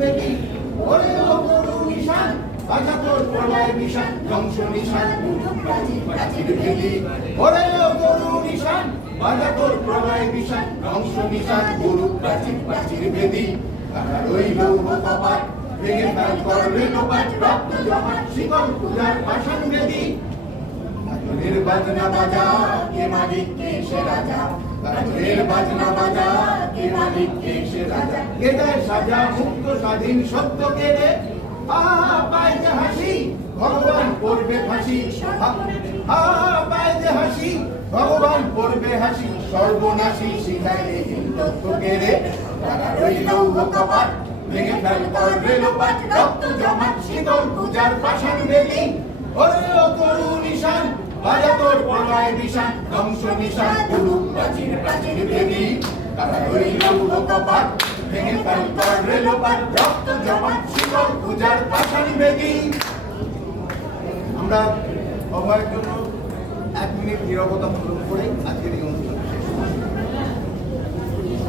বেদি ওরে ও তরু নিশান বাধা তোর প্রলয় বিশান ধ্বংস নিশান গুরু প্রাচীর বেদি ওরে ও তরু নিশান বাধা তোর প্রলয় বিশান ধ্বংস নিশান গুরু প্রাচীর বেদি তারা রইল কপাট ভেঙে ফেল করবে লোপাট রক্ত জমাট শিকল পূজার পাষাণ বেদি গাজনের বাজনা বাজা কে মালিক কে সে রাজা গাজনের বাজনা বাজা কে মালিক কে সে রাজা গেদায় সাজা মুক্ত স্বাধীন সত্য কেড়ে পায় যে হাসি ভগবান পড়বে ফাঁসি পায় যে হাসি ভগবান পড়বে হাসি সর্বনাশী শিখায় তত্ত্ব কেড়ে তারা রইল কপাট ভেঙে ফেল করবে লোপাট রক্ত জমাট শীতল পূজার পাষাণ বেদি ওরে ও তরু নিশান বাজা তোর প্রলয় বিশান ধ্বংস নিশান গুরু প্রাচীর বেদি তারা রইল কপাট ভেঙে ফেল করবে লোপাট রক্ত জমাট শীতল পূজার পাষাণ বেদি। আমরা সবার জন্য 1 মিনিট নীরবতা পালন করে